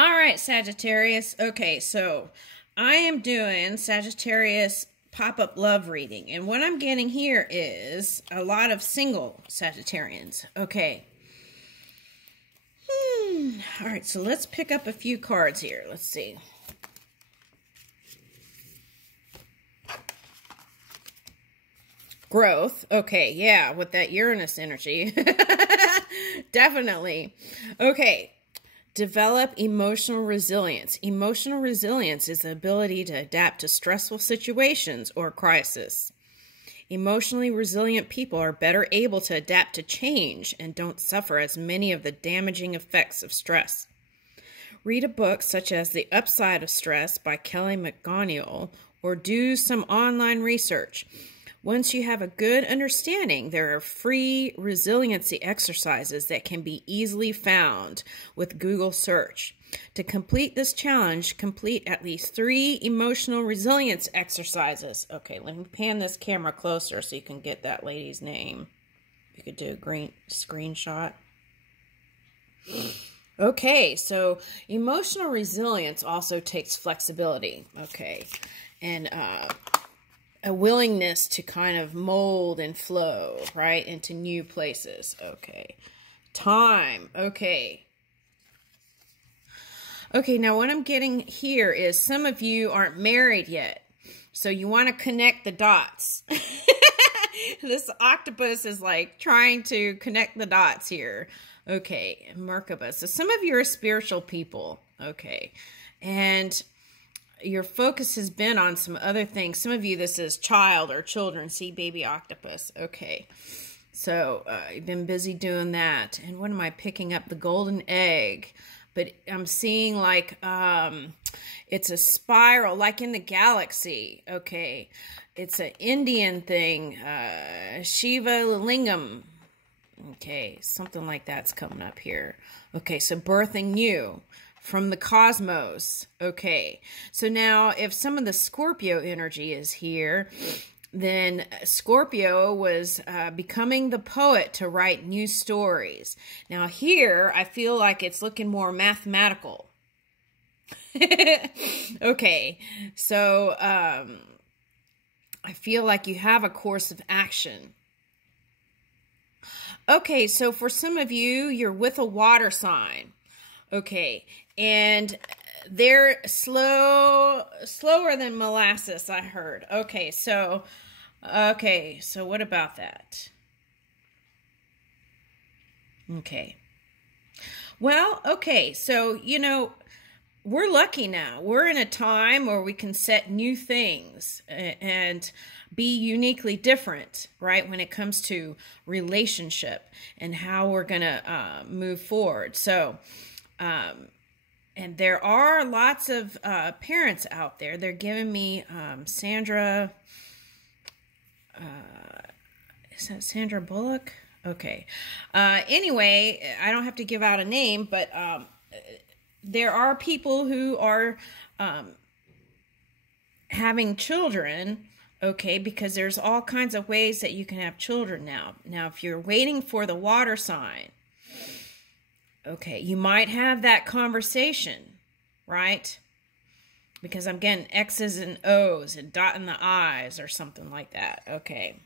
All right, Sagittarius. Okay, so I am doing Sagittarius pop-up love reading. And what I'm getting here is a lot of single Sagittarians. Okay. All right, so let's pick up a few cards here. Let's see. Growth. Okay, yeah, with that Uranus energy. Definitely. Okay. Develop emotional resilience. Emotional resilience is the ability to adapt to stressful situations or crisis. Emotionally resilient people are better able to adapt to change and don't suffer as many of the damaging effects of stress. Read a book such as The Upside of Stress by Kelly McGonigal or do some online research. Once you have a good understanding, there are free resiliency exercises that can be easily found with Google search. To complete this challenge, complete at least 3 emotional resilience exercises. Okay, let me pan this camera closer so you can get that lady's name. You could do a green screenshot. Okay, so emotional resilience also takes flexibility. Okay, and a willingness to kind of mold and flow, right, into new places. Okay. Time. Okay. Okay, now what I'm getting here is some of you aren't married yet. So you want to connect the dots. This octopus is like trying to connect the dots here. Okay, Merkaba. So some of you are spiritual people. Okay. And your focus has been on some other things. Some of you, this is child or children. See, baby octopus. Okay. So, you've been busy doing that. And what am I picking up? The golden egg. But I'm seeing like, it's a spiral, like in the galaxy. Okay. It's an Indian thing. Shiva Lingam. Okay. Something like that's coming up here. Okay. So birthing you from the cosmos. Okay, so now if some of the Scorpio energy is here, then Scorpio was becoming the poet to write new stories. Now here, I feel like it's looking more mathematical. Okay, so I feel like you have a course of action. Okay, so for some of you, you're with a water sign. Okay, and they're slower than molasses, I heard. Okay, so what about that? Okay. Well, okay, so, you know, we're lucky now. We're in a time where we can set new things and be uniquely different, right, when it comes to relationship and how we're going to move forward. So, and there are lots of parents out there. They're giving me Sandra, is that Sandra Bullock? Okay. Anyway, I don't have to give out a name, but there are people who are having children, okay, because there's all kinds of ways that you can have children now. Now, if you're waiting for the water sign, okay, you might have that conversation, right? Because I'm getting X's and O's and dotting the I's or something like that. Okay.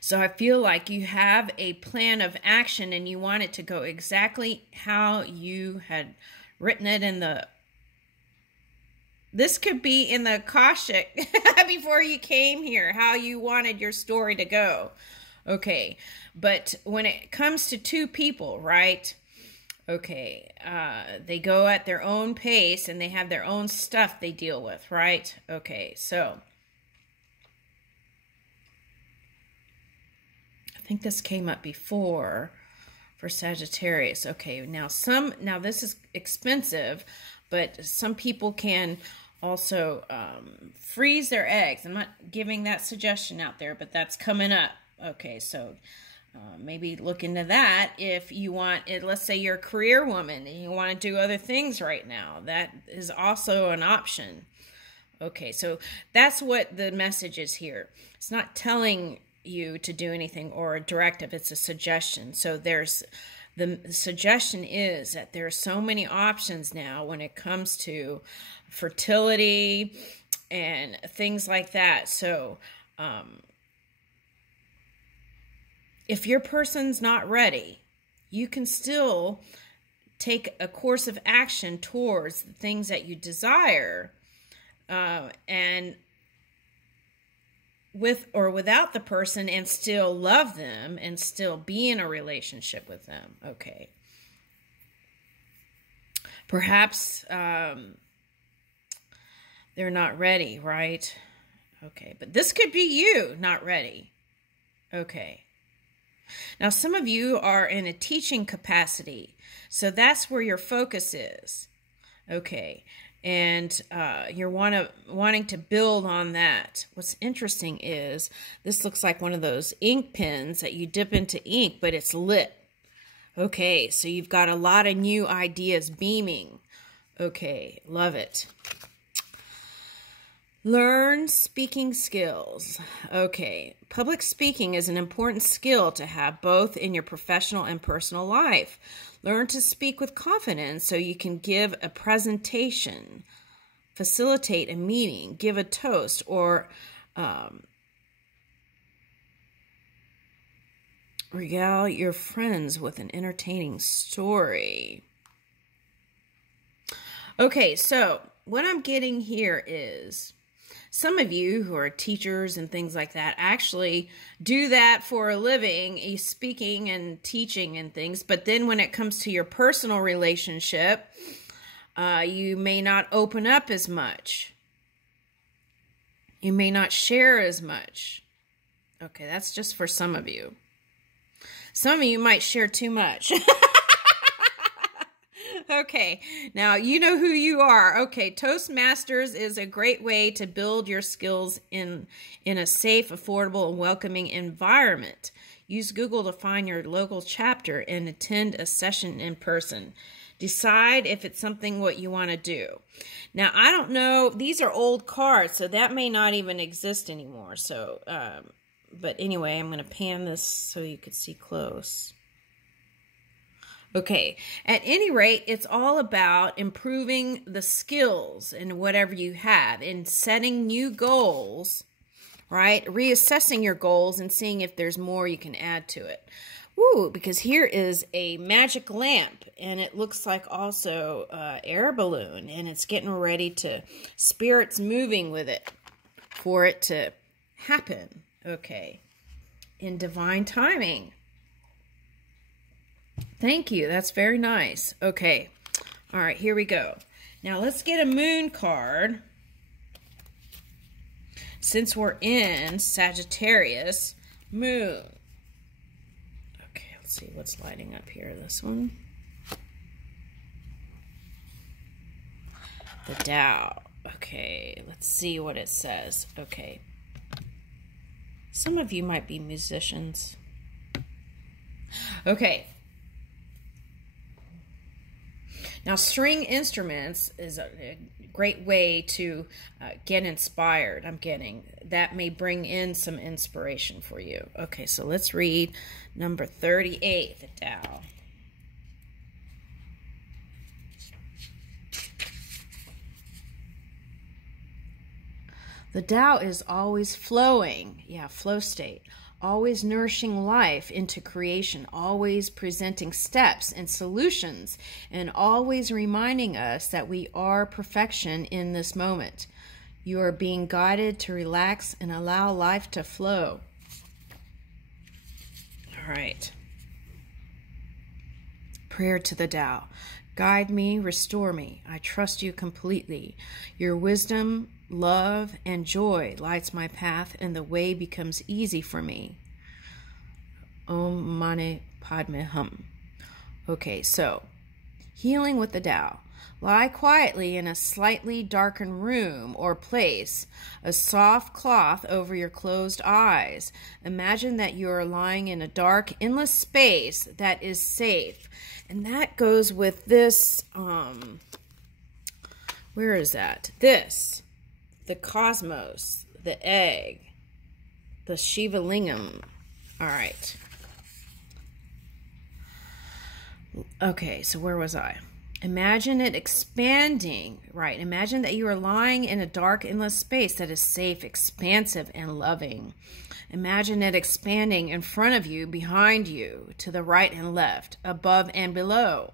So I feel like you have a plan of action and you want it to go exactly how you had written it in the... This could be in the Akashic before you came here, how you wanted your story to go. Okay, but when it comes to 2 people, right? Okay, they go at their own pace and they have their own stuff they deal with, right? Okay, so I think this came up before for Sagittarius. Okay, now this is expensive, but some people can also freeze their eggs. I'm not giving that suggestion out there, but that's coming up. Okay, so maybe look into that if you want it. Let's say you're a career woman and you want to do other things right now. That is also an option. Okay, so that's what the message is here. It's not telling you to do anything or a directive. It's a suggestion. So there's the suggestion is that there are so many options now when it comes to fertility and things like that. So if your person's not ready, you can still take a course of action towards the things that you desire, and with or without the person, and still love them and still be in a relationship with them. Okay. Perhaps they're not ready, right? Okay, but this could be you not ready. Okay. Now, some of you are in a teaching capacity, so that's where your focus is. Okay, and you're wanting to build on that. What's interesting is this looks like one of those ink pens that you dip into ink, but it's lit. Okay, so you've got a lot of new ideas beaming. Okay, love it. Learn speaking skills. Okay, public speaking is an important skill to have both in your professional and personal life. Learn to speak with confidence so you can give a presentation, facilitate a meeting, give a toast, or regale your friends with an entertaining story. Okay, so what I'm getting here is some of you who are teachers and things like that actually do that for a living, speaking and teaching and things. But then when it comes to your personal relationship, you may not open up as much. You may not share as much. Okay, that's just for some of you. Some of you might share too much. Okay, now you know who you are. Okay, Toastmasters is a great way to build your skills in a safe, affordable, and welcoming environment. Use Google to find your local chapter and attend a session in person. Decide if it's something what you want to do. Now, I don't know. These are old cards, so that may not even exist anymore. So, but anyway, I'm going to pan this so you could see close. Okay, at any rate, it's all about improving the skills in whatever you have and setting new goals, right? Reassessing your goals and seeing if there's more you can add to it. Ooh, because here is a magic lamp, and it looks like also air balloon, and it's getting ready to, spirit's moving with it for it to happen. Okay, in divine timing. Thank you. That's very nice. Okay. All right, here we go. Now let's get a moon card. Since we're in Sagittarius, moon. Okay, let's see what's lighting up here. This one. The Tao. Okay, let's see what it says. Okay. Some of you might be musicians. Okay. Now, string instruments is a great way to get inspired. I'm getting that may bring in some inspiration for you. Okay, so let's read number 38, the Tao. The Tao is always flowing. Yeah, flow state. Always nourishing life into creation, always presenting steps and solutions, and always reminding us that we are perfection in this moment. You are being guided to relax and allow life to flow. All right. Prayer to the Tao. Guide me, restore me. I trust you completely. Your wisdom, love, and joy lights my path, and the way becomes easy for me. Om Mani Padme Hum. Okay, so healing with the Tao. Lie quietly in a slightly darkened room or place, a soft cloth over your closed eyes. Imagine that you are lying in a dark, endless space that is safe. And that goes with this, where is that? This, the cosmos, the egg, the Shiva Lingam. All right. Okay, so where was I? Imagine it expanding, right? Imagine that you are lying in a dark, endless space that is safe, expansive, and loving. Imagine it expanding in front of you, behind you, to the right and left, above and below,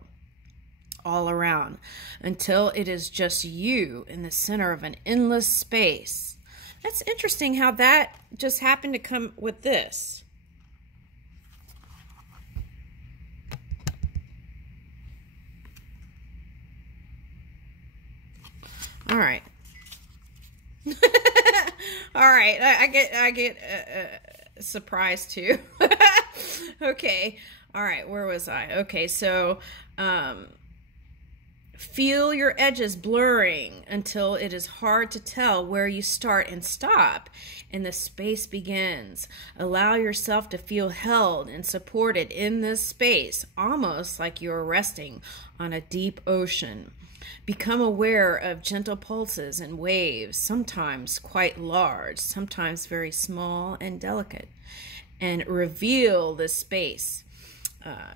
all around, until it is just you in the center of an endless space. That's interesting how that just happened to come with this. All right. All right. I get surprised too. Okay. All right. Where was I? Okay. So, feel your edges blurring until it is hard to tell where you start and stop, and the space begins. Allow yourself to feel held and supported in this space, almost like you are resting on a deep ocean. Become aware of gentle pulses and waves, sometimes quite large, sometimes very small and delicate, and reveal this space.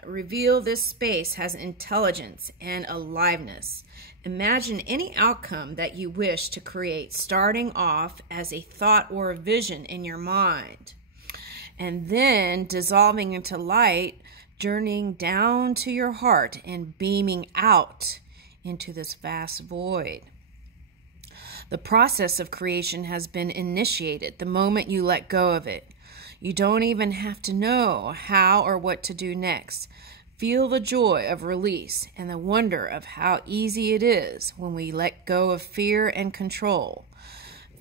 Reveal this space has intelligence and aliveness. Imagine any outcome that you wish to create, starting off as a thought or a vision in your mind, and then dissolving into light, journeying down to your heart and beaming out into this vast void. The process of creation has been initiated the moment you let go of it. You don't even have to know how or what to do next. Feel the joy of release and the wonder of how easy it is when we let go of fear and control.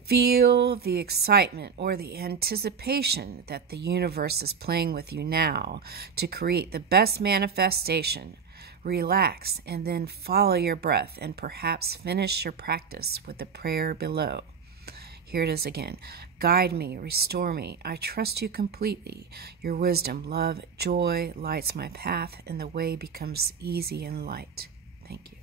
Feel the excitement or the anticipation that the universe is playing with you now to create the best manifestation. Relax and then follow your breath and perhaps finish your practice with the prayer below. Here it is again. Guide me, restore me. I trust you completely. Your wisdom, love, joy lights my path, and the way becomes easy and light. Thank you.